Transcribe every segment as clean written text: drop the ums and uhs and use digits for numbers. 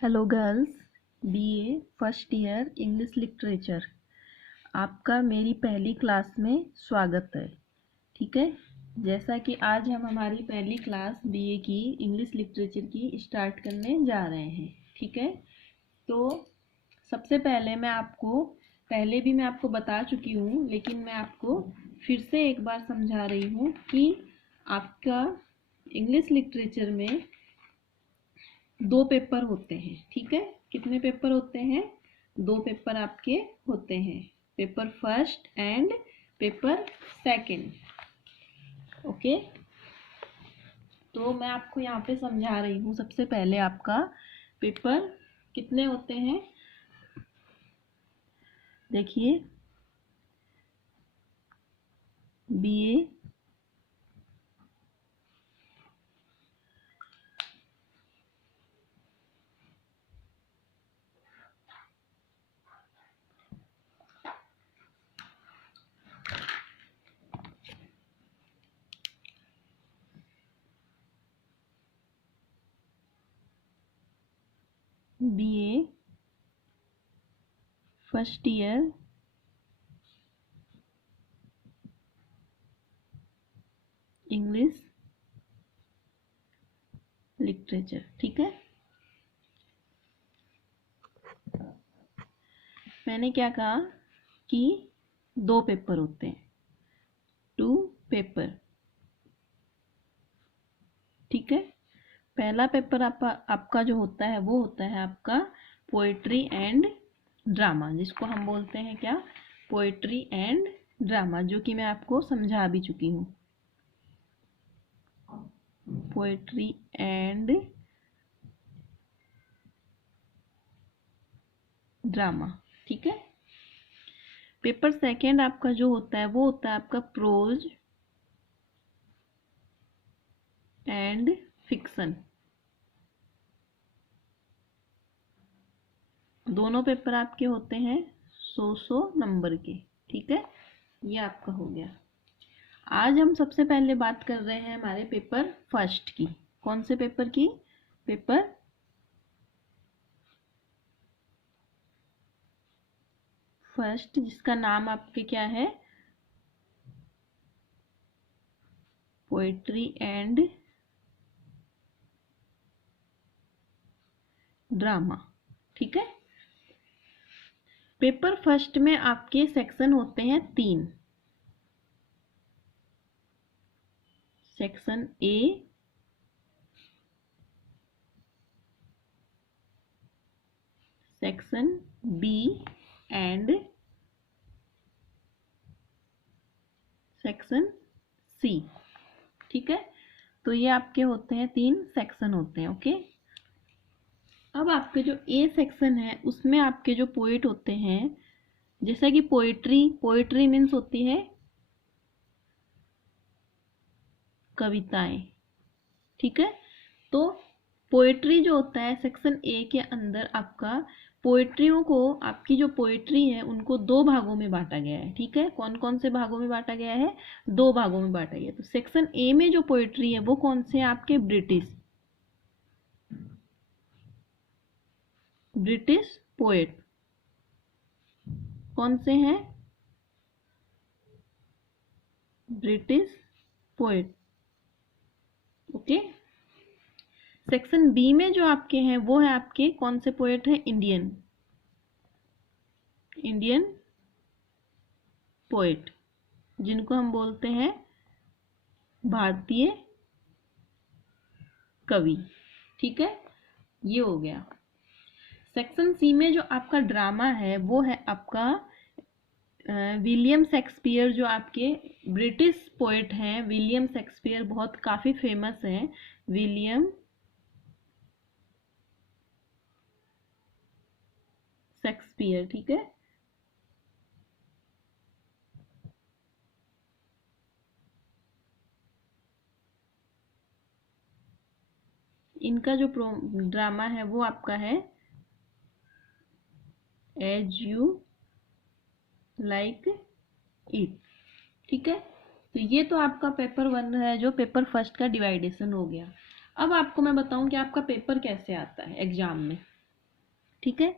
Hello girls, BA first year English literature. आपका मेरी पहली क्लास में स्वागत है। ठीक है, जैसा कि आज हम हमारी पहली क्लास बीए की इंग्लिश लिटरेचर की स्टार्ट करने जा रहे हैं। ठीक है, तो सबसे पहले मैं आपको बता चुकी हूँ, लेकिन मैं आपको फिर से एक बार समझा रही हूँ कि आपका इंग्लिश लिटरेचर में 2 पेपर होते हैं। ठीक है, कितने पेपर होते हैं? 2 पेपर आपके होते हैं, paper first and paper second. Okay, तो मैं आपको यहाँ पे समझा रही हूँ। सबसे पहले आपका पेपर कितने होते हैं, देखिए। BA BA first year English literature. ठीक है, मैंने क्या कहा कि 2 पेपर होते हैं, 2 पेपर। ठीक है, पहला पेपर आपका जो होता है वो होता है आपका पोएट्री एंड ड्रामा, जिसको हम बोलते हैं क्या? पोएट्री एंड ड्रामा, जो कि मैं आपको समझा भी चुकी हूँ। Poetry and drama. ठीक है, पेपर सेकंड आपका जो होता है वो होता है आपका प्रोज एंड फिक्शन। दोनों पेपर आपके होते हैं 100 नंबर के। ठीक है, ये आपका हो गया। आज हम सबसे पहले बात कर रहे हैं हमारे पेपर फर्स्ट की। कौन से पेपर की? पेपर फर्स्ट, जिसका नाम आपके क्या है? Poetry and drama. ठीक है, पेपर फर्स्ट में आपके सेक्शन होते हैं 3। Section A, section B and section C. ठीक है, तो ये आपके होते हैं 3 सेक्शन होते हैं। ओके, अब आपके जो ए सेक्शन है उसमें आपके जो पोएट होते हैं, जैसा कि पोएट्री मीन्स होती है कविताएं। ठीक है, तो पोएट्री जो होता है सेक्शन ए के अंदर आपका पोएट्रियों को, आपकी जो पोएट्री है उनको 2 भागों में बांटा गया है। ठीक है, कौन कौन से भागों में बांटा गया है? 2 भागों में बांटा गया है। तो सेक्शन ए में जो पोएट्री है वो कौन से हैं? आपके ब्रिटिश पोएट। कौन से हैं? British poet. Okay, section B में जो आपके हैं वो है आपके कौन से पोएट हैं? इंडियन पोएट, जिनको हम बोलते हैं भारतीय कवि। ठीक है, ये हो गया। सेक्शन सी में जो आपका ड्रामा है वो है आपका विलियम शेक्सपियर, जो आपके ब्रिटिश पोएट हैं। विलियम शेक्सपियर बहुत काफी फेमस हैं। William Shakespeare. ठीक है, इनका जो ड्रामा है वो आपका है एज यू लाइक इट। ठीक है, तो ये तो आपका पेपर 1 है, जो पेपर फर्स्ट का डिवाइडेशन हो गया। अब आपको मैं बताऊं कि आपका पेपर कैसे आता है एग्जाम में। ठीक है।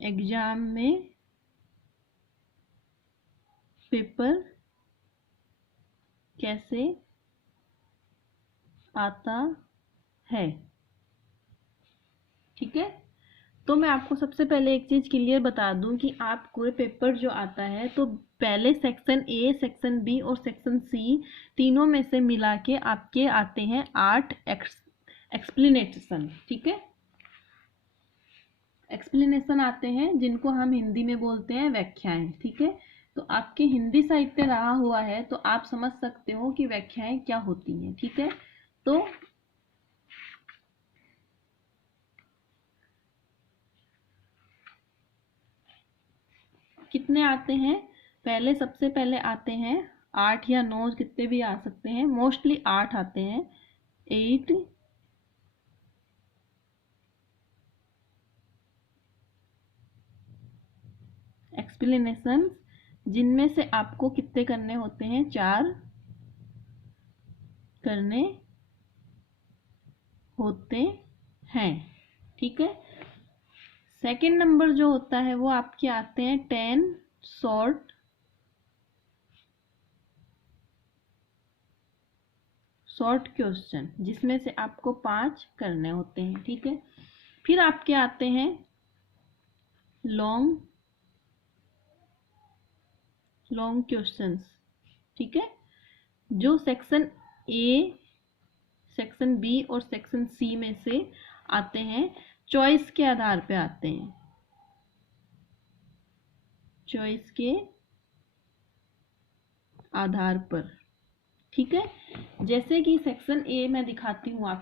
एग्जाम में पेपर कैसे आता है, ठीक है। तो मैं आपको सबसे पहले एक चीज क्लियर बता दूं कि आपको पेपर जो आता है तो पहले सेक्शन ए, सेक्शन बी और सेक्शन सी तीनों में से मिला के आपके आते हैं 8 एक्सप्लेनेशन, ठीक है। एक्सप्लेनेशन आते हैं जिनको हम हिंदी में बोलते हैं व्याख्याएं, ठीक है। तो आपके हिंदी साहित्य रहा हुआ है तो आप समझ सकते हो कि व्याख्याएं क्या होती हैं, ठीक है। तो कितने आते हैं, पहले सबसे पहले आते हैं 8 या 9, कितने भी आ सकते हैं, मोस्टली 8 आते हैं। 8 एक्सप्लेनेशन, जिनमें से आपको कितने करने होते हैं, 4 करने होते हैं, ठीक है। सेकंड नंबर जो होता है वो आपके आते हैं 10 शॉर्ट क्वेश्चन, जिसमें से आपको 5 करने होते हैं, ठीक है। फिर आपके आते हैं लॉन्ग क्वेश्चंस, ठीक है, जो सेक्शन ए, सेक्शन बी और सेक्शन सी में से आते हैं, चॉइस के आधार पे आते हैं, चॉइस के आधार पर, ठीक है। जैसे कि सेक्शन ए मैं दिखाती हूँ आपको।